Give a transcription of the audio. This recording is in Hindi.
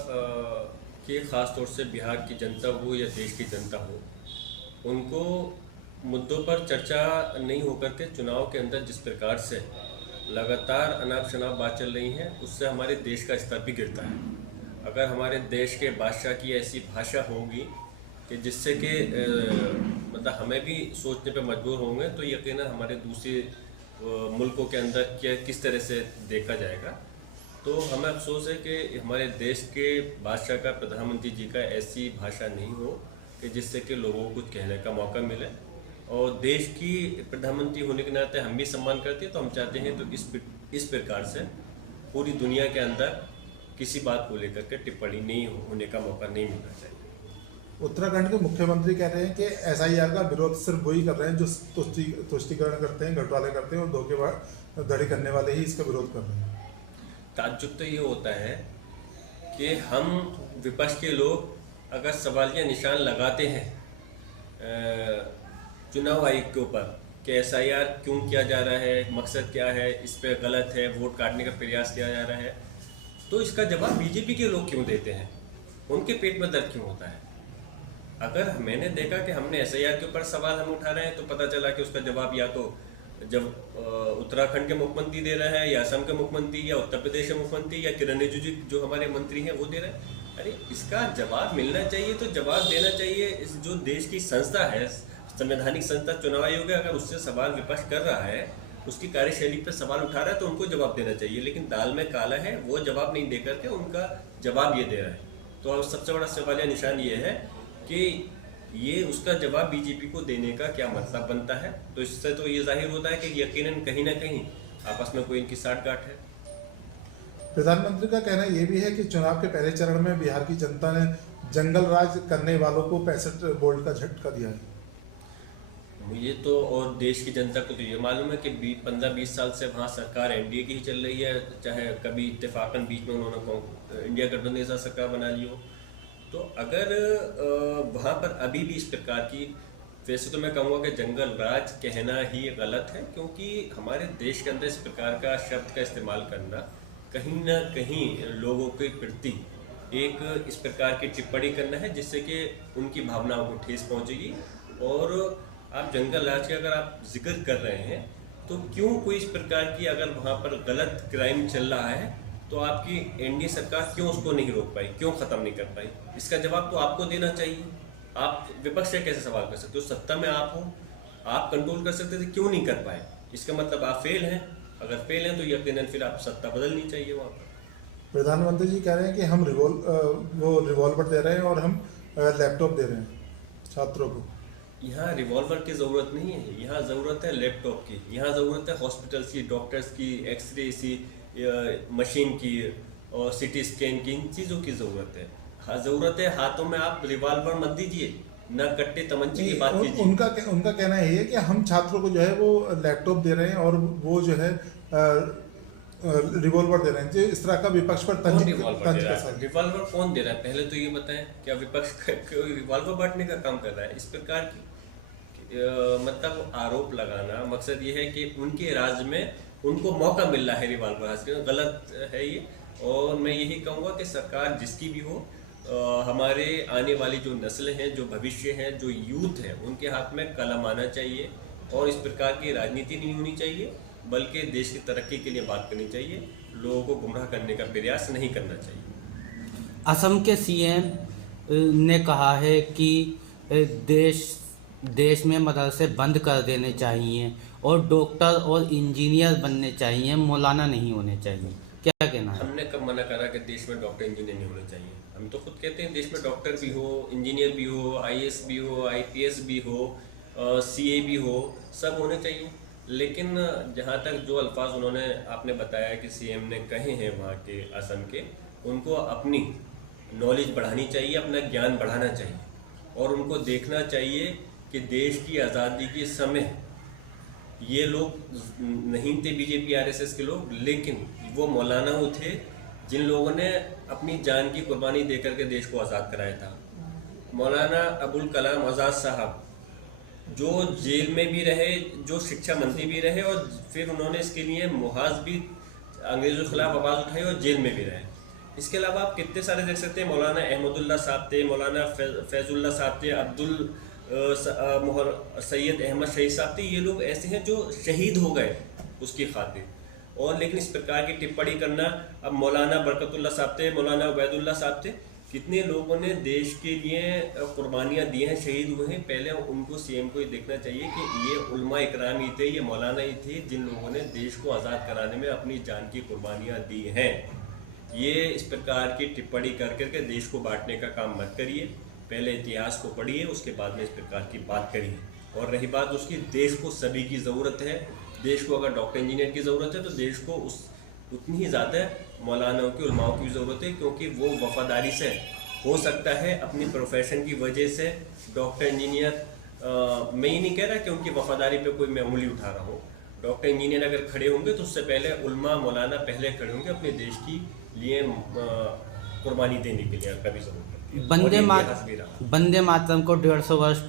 कि ख़ास तौर से बिहार की जनता हो या देश की जनता हो, उनको मुद्दों पर चर्चा नहीं होकर के चुनाव के अंदर जिस प्रकार से लगातार अनाप शनाप बात चल रही है, उससे हमारे देश का स्तर भी गिरता है। अगर हमारे देश के बादशाह की ऐसी भाषा होगी कि जिससे कि मतलब हमें भी सोचने पे मजबूर होंगे, तो यकीनन हमारे दूसरे मुल्कों के अंदर क्या किस तरह से देखा जाएगा। तो हमें अफसोस है कि हमारे देश के बादशाह का, प्रधानमंत्री जी का ऐसी भाषा नहीं हो कि जिससे कि लोगों को कुछ कहने का मौका मिले। और देश की प्रधानमंत्री होने के नाते हम भी सम्मान करते हैं, तो हम चाहते हैं तो इस प्रकार से पूरी दुनिया के अंदर किसी बात को लेकर के टिप्पणी नहीं होने का मौका नहीं मिलना चाहिए। उत्तराखंड के मुख्यमंत्री कह रहे हैं कि एसआईआर का विरोध सिर्फ वही कर रहे हैं जो तुष्टिकरण करते हैं, घोटाले करते हैं, और धोखेधड़ी करने वाले ही इसका विरोध कर रहे हैं। ताज्जुब तो ये होता है कि हम विपक्ष के लोग अगर सवालिया निशान लगाते हैं चुनाव आयोग के ऊपर कि एसआईआर क्यों किया जा रहा है, मकसद क्या है, इस पर गलत है, वोट काटने का प्रयास किया जा रहा है, तो इसका जवाब बीजेपी के लोग क्यों देते हैं? उनके पेट में दर्द क्यों होता है? अगर मैंने देखा कि हमने एसआईआर के ऊपर सवाल हम उठा रहे हैं, तो पता चला कि उसका जवाब या तो जब उत्तराखंड के मुख्यमंत्री दे रहे हैं, या असम के मुख्यमंत्री, या उत्तर प्रदेश के मुख्यमंत्री, या किरण रिजिजू जो हमारे मंत्री हैं वो दे रहे हैं। अरे इसका जवाब मिलना चाहिए, तो जवाब देना चाहिए। इस जो देश की संस्था है, संवैधानिक संस्था चुनाव आयोग है, अगर उससे सवाल विपक्ष कर रहा है, उसकी कार्यशैली पर सवाल उठा रहा है, तो उनको जवाब देना चाहिए। लेकिन दाल में काला है, वो जवाब नहीं दे करके उनका जवाब ये दे रहा है। तो अब सबसे बड़ा सवालिया निशान ये है कि ये उसका जवाब बीजेपी को देने का क्या मतलब बनता है। तो इससे तो ये जाहिर होता है कि यकीनन कहीं ना कहीं आपस में कोई इनकी साठगांठ है। प्रधानमंत्री का कहना यह भी है कि चुनाव के पहले चरण में बिहार की जनता ने जंगल राज करने वालों को 65 वोल्ट का झटका दिया है। मुझे तो और देश की जनता को तो ये मालूम है कि 15-20 साल से वहाँ सरकार एनडीए की ही चल रही है, चाहे कभी इत्तेफाकन बीच में उन्होंने इंडिया गठबंधन के साथ सरकार बना ली हो। तो अगर वहाँ पर अभी भी इस प्रकार की, वैसे तो मैं कहूँगा कि जंगल राज कहना ही गलत है, क्योंकि हमारे देश के अंदर इस प्रकार का शब्द का इस्तेमाल करना कहीं ना कहीं लोगों के प्रति एक इस प्रकार की टिप्पणी करना है, जिससे कि उनकी भावनाओं को ठेस पहुँचेगी। और आप जंगल राज का अगर आप जिक्र कर रहे हैं, तो क्यों कोई इस प्रकार की, अगर वहाँ पर गलत क्राइम चल रहा है, तो आपकी एनडीए सरकार क्यों उसको नहीं रोक पाई, क्यों ख़त्म नहीं कर पाई? इसका जवाब तो आपको देना चाहिए। आप विपक्ष से कैसे सवाल कर सकते हो? सत्ता में आप हो, आप कंट्रोल कर सकते थे, क्यों नहीं कर पाए? इसका मतलब आप फेल हैं। अगर फेल हैं तो यकीनन फिर आप सत्ता बदलनी चाहिए वहाँ पर। प्रधानमंत्री जी कह रहे हैं कि हम रिवॉल्वर दे रहे हैं और हम लैपटॉप दे रहे हैं छात्रों को। यहाँ रिवॉल्वर की ज़रूरत नहीं है, यहाँ ज़रूरत है लैपटॉप की, यहाँ ज़रूरत है हॉस्पिटल्स की, डॉक्टर्स की, एक्सरे की मशीन की, और सिटी स्कैन की, इन चीज़ों की ज़रूरत है। हाँ, ज़रूरत है। हाथों में आप रिवॉल्वर मत दीजिए, ना कट्टे तमंचे की बात कीजिए। उनका कहना यही है कि हम छात्रों को जो है वो लैपटॉप दे रहे हैं और वो जो है रिवॉल्वर दे रहे हैं। जो इस तरह का विपक्ष पर तंज रिवॉल्वर कौन दे रहा है? पहले तो ये बताएं, क्या विपक्ष रिवॉल्वर बांटने का काम कर रहा है? इस प्रकार की मतलब आरोप लगाना, मकसद ये है कि उनके राज्य में उनको मौका मिल रहा है रिवॉल्वर हासिल करना, गलत है ये। और मैं यही कहूँगा कि सरकार जिसकी भी हो, हमारे आने वाली जो नस्ल हैं, जो भविष्य है, जो यूथ है, उनके हाथ में कलम आना चाहिए। और इस प्रकार की राजनीति नहीं होनी चाहिए, बल्कि देश की तरक्की के लिए बात करनी चाहिए। लोगों को गुमराह करने का प्रयास नहीं करना चाहिए। असम के सीएम ने कहा है कि देश में मदरसे बंद कर देने चाहिए और डॉक्टर और इंजीनियर बनने चाहिए, मौलाना नहीं होने चाहिए। क्या कहना है? हमने कब मना करा कि देश में डॉक्टर इंजीनियर नहीं होने चाहिए? हम तो खुद कहते हैं देश में डॉक्टर भी हो, इंजीनियर भी हो, आईएएस भी हो, आईपीएस भी हो, सीए भी हो, सब होने चाहिए। लेकिन जहाँ तक जो अल्फाज उन्होंने, आपने बताया कि सीएम ने कहे हैं वहाँ के असम के, उनको अपनी नॉलेज बढ़ानी चाहिए, अपना ज्ञान बढ़ाना चाहिए। और उनको देखना चाहिए कि देश की आज़ादी के समय ये लोग नहीं थे बीजेपी आरएसएस के लोग, लेकिन वो मौलाना वो थे जिन लोगों ने अपनी जान की कुर्बानी देकर के देश को आज़ाद कराया था। मौलाना अबुल कलाम आज़ाद साहब जो जेल में भी रहे, जो शिक्षा मंत्री भी रहे, और फिर उन्होंने इसके लिए मुहाज भी अंग्रेज़ों के खिलाफ आवाज़ उठाई और जेल में भी रहे। इसके अलावा आप कितने सारे देख सकते हैं, मौलाना अहमदुल्ला साहब थे, मौलाना फैजुल्ला साहब थे, सैयद अहमद शहीद साहब थे। ये लोग ऐसे हैं जो शहीद हो गए उसकी खातिर, और लेकिन इस प्रकार की टिप्पणी करना। अब मौलाना बरकतुल्ला साहब थे, मौलाना उबैदुल्ला साहब थे, कितने लोगों ने देश के लिए कुर्बानियाँ दी हैं, शहीद हुए हैं। पहले उनको सीएम को ये देखना चाहिए कि ये उलमा इकराम ही थे, ये मौलाना ही थे जिन लोगों ने देश को आज़ाद कराने में अपनी जान की कुर्बानियाँ दी हैं। ये इस प्रकार की टिप्पणी कर करके देश को बांटने का काम मत करिए। पहले इतिहास को पढ़िए, उसके बाद में इस प्रकार की बात करिए। और रही बात उसकी, देश को सभी की ज़रूरत है। देश को अगर डॉक्टर इंजीनियर की ज़रूरत है तो देश को उतनी ही ज़्यादा मौलानाओं की, उलमाओं की ज़रूरत है, क्योंकि वो वफादारी से हो सकता है अपनी प्रोफेशन की वजह से डॉक्टर इंजीनियर, मैं ये नहीं कह रहा कि उनकी वफादारी पे कोई मैं उंगली उठा रहा हूँ। डॉक्टर इंजीनियर अगर खड़े होंगे तो उससे पहले उलमा मौलाना पहले खड़े होंगे अपने देश की लिए कुर्बानी देने के लिए, कभी ज़रूरत पड़ती है। और ये इतिहास भी रहा। वंदे मातरम को 150 वर्ष